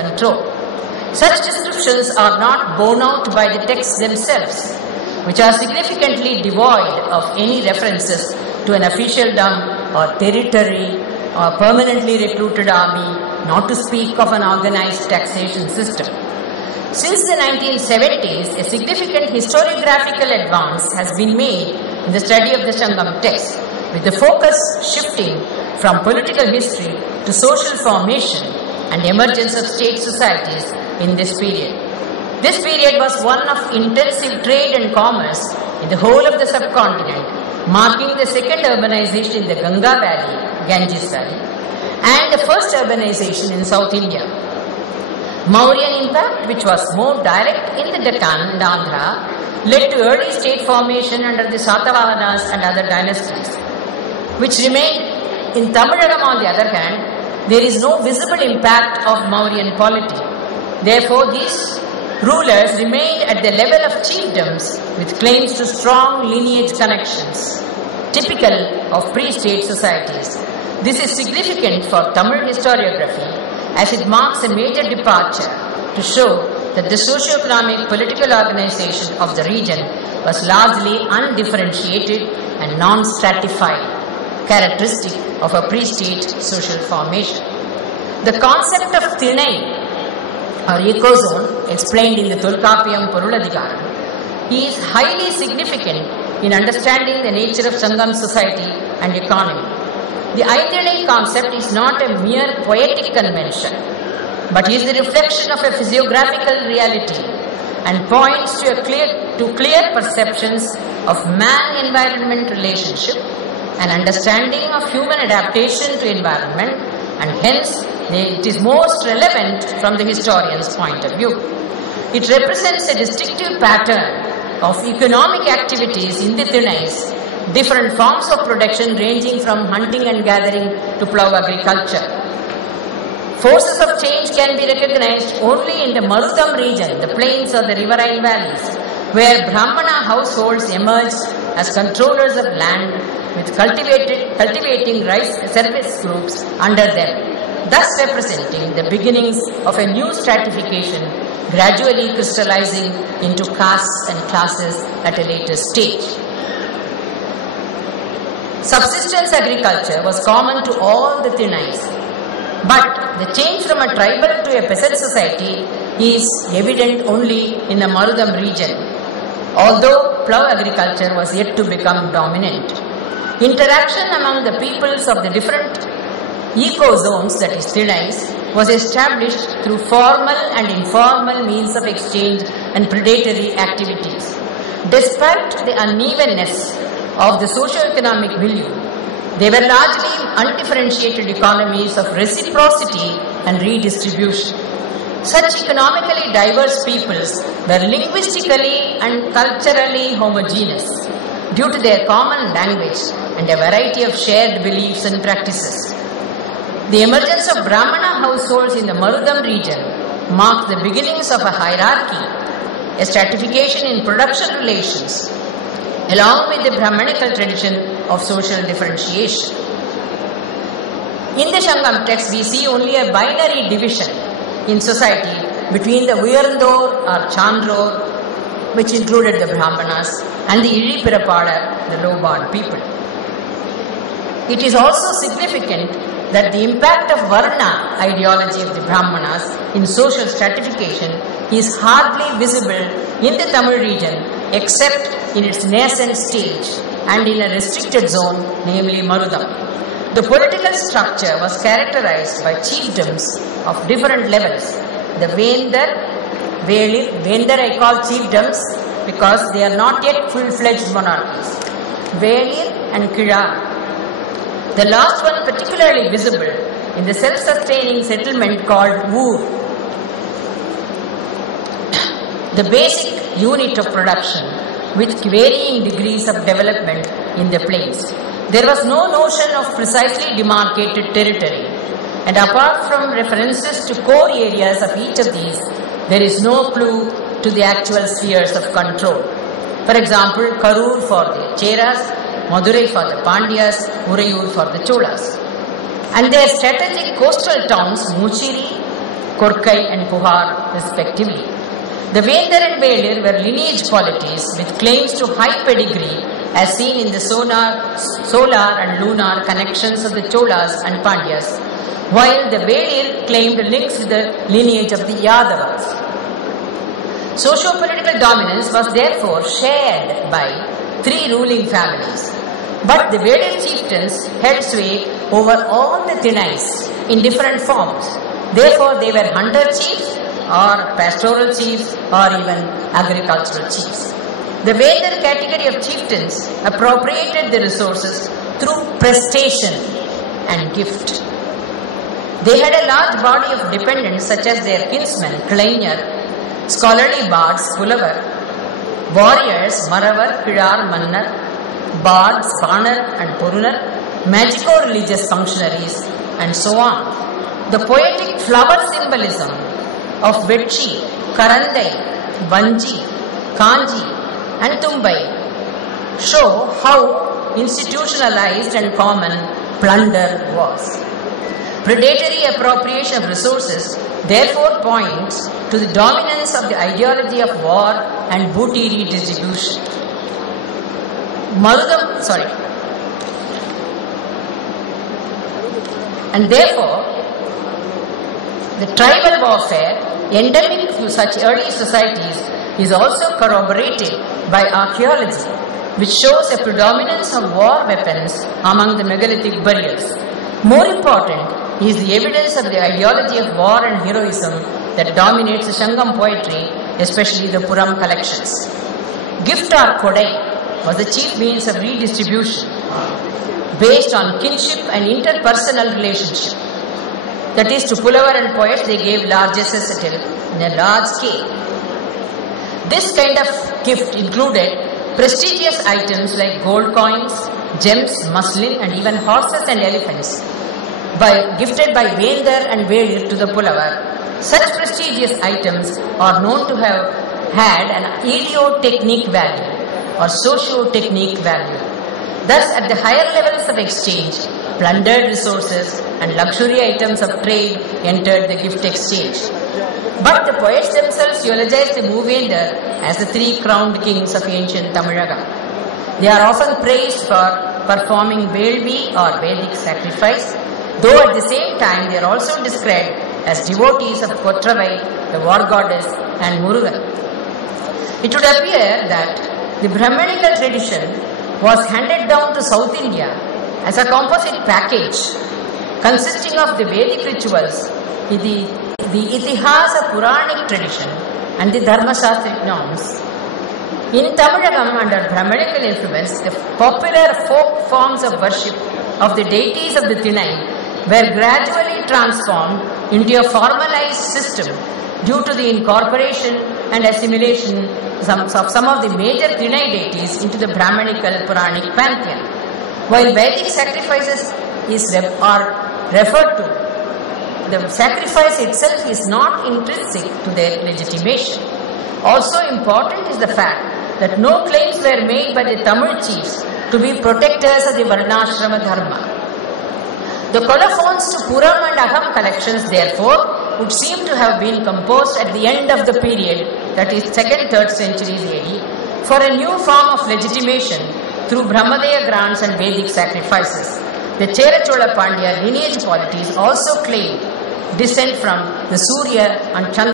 control. Such descriptions are not borne out by the texts themselves, which are significantly devoid of any references to an officialdom or territory or permanently recruited army, not to speak of an organized taxation system. Since the 1970s, a significant historiographical advance has been made in the study of the Sangam text, with the focus shifting from political history to social formation and emergence of state societies in this period. This period was one of intensive trade and commerce in the whole of the subcontinent, marking the second urbanization in the Ganga Valley, Ganges Valley, and the first urbanization in South India. Mauryan impact, which was more direct in the Deccan and Andhra, led to early state formation under the Satavahanas and other dynasties, which remained. In Tamilnadu, on the other hand, there is no visible impact of Mauryan polity. Therefore, these rulers remained at the level of chiefdoms with claims to strong lineage connections, typical of pre-state societies. This is significant for Tamil historiography as it marks a major departure to show that the socio-economic political organization of the region was largely undifferentiated and non-stratified, characteristic of a pre-state social formation. The concept of Thinai or ecozone, explained in the Tholkapiyar Arangam, is highly significant in understanding the nature of Sangam society and economy. The Thinai concept is not a mere poetic convention, but is the reflection of a physiographical reality and points to clear perceptions of man-environment relationship, an understanding of human adaptation to environment, and hence it is most relevant from the historian's point of view. It represents a distinctive pattern of economic activities in the Thinais, different forms of production ranging from hunting and gathering to plough agriculture. Forces of change can be recognized only in the Marudam region, the plains or the riverine valleys, where Brahmana households emerged as controllers of land with cultivating rice service groups under them, thus representing the beginnings of a new stratification gradually crystallizing into castes and classes at a later stage. Subsistence agriculture was common to all the Thinais, but the change from a tribal to a peasant society is evident only in the Marudam region, although plough agriculture was yet to become dominant. Interaction among the peoples of the different ecozones, that is Thinais, was established through formal and informal means of exchange and predatory activities. Despite the unevenness of the socio-economic milieu, they were largely undifferentiated economies of reciprocity and redistribution. Such economically diverse peoples were linguistically and culturally homogeneous due to their common language and a variety of shared beliefs and practices. The emergence of Brahmana households in the Marudam region marked the beginnings of a hierarchy, a stratification in production relations, along with the Brahmanical tradition of social differentiation. In the Sangam text, we see only a binary division in society between the Uyarndor or Chandror, which included the Brahmanas, and the Iripirapada, the low-born people. It is also significant that the impact of Varna ideology of the Brahmanas in social stratification is hardly visible in the Tamil region except in its nascent stage and in a restricted zone, namely Marudam. The political structure was characterized by chiefdoms of different levels. The Vendar I call chiefdoms because they are not yet full-fledged monarchies. Velir and Kira. The last one particularly visible in the self-sustaining settlement called Woor, the basic unit of production with varying degrees of development in the plains. There was no notion of precisely demarcated territory, and apart from references to core areas of each of these, there is no clue to the actual spheres of control. For example, Karur for the Cheras, Madurai for the Pandyas, Urayur for the Cholas. And their strategic coastal towns, Muchiri, Korkai and Puhar respectively. The Vendar and Velir were lineage polities with claims to high pedigree as seen in the solar and lunar connections of the Cholas and Pandyas, while the Velir claimed links with the lineage of the Yadavas. Socio-political dominance was therefore shared by three ruling families, but the Velir chieftains held sway over all the Thinais in different forms. Therefore, they were hunter chiefs or pastoral chiefs or even agricultural chiefs. The Vedar category of chieftains appropriated the resources through prestation and gift. They had a large body of dependents such as their kinsmen, Kalaingar, scholarly bards, Pulavar, warriors, Maravar, Kidar, Mannar, bards, Panar and Purunar, magico-religious functionaries, and so on. The poetic flower symbolism of Vetchi, Karandai, Vanji, Kanji, and Tumbai show how institutionalized and common plunder was. Predatory appropriation of resources therefore points to the dominance of the ideology of war and booty redistribution. And therefore, the tribal warfare endemic to such early societies is also corroborated by archaeology, which shows a predominance of war weapons among the megalithic burials. More important is the evidence of the ideology of war and heroism that dominates the Shangam poetry, especially the Puram collections. Gift or Kodai was the chief means of redistribution based on kinship and interpersonal relationship. That is, to Pulavar and poets they gave largesses in a large scale. This kind of gift included prestigious items like gold coins, gems, muslin and even horses and elephants gifted by Vendar and Velir to the Pulavar. Such prestigious items are known to have had an ideotechnic value or socio-technique value. Thus, at the higher levels of exchange, plundered resources and luxury items of trade entered the gift exchange. But the poets themselves eulogized the Moovendar as the three crowned kings of ancient Tamilagam. They are often praised for performing Velvi or Vedic sacrifice, though at the same time they are also described as devotees of Kotravai, the war goddess, and Murugan. It would appear that the Brahmanical tradition was handed down to South India as a composite package consisting of the Vedic rituals, the Itihasa Puranic tradition and the Dharma Shastric norms. In Tamilagam, under Brahmanical influence, the popular folk forms of worship of the deities of the Thinai were gradually transformed into a formalized system due to the incorporation and assimilation of some of the major Thinai deities into the Brahmanical Puranic pantheon. While Vedic sacrifices are referred to, the sacrifice itself is not intrinsic to their legitimation. Also important is the fact that no claims were made by the Tamil chiefs to be protectors of the Varnashrama Dharma. The colophons to Puram and Aham collections, therefore, would seem to have been composed at the end of the period, that is 2nd, 3rd centuries AD, for a new form of legitimation through Brahmadeya grants and Vedic sacrifices. The Chera Chola Pandya lineage polities also claim descent from the Surya and Chandra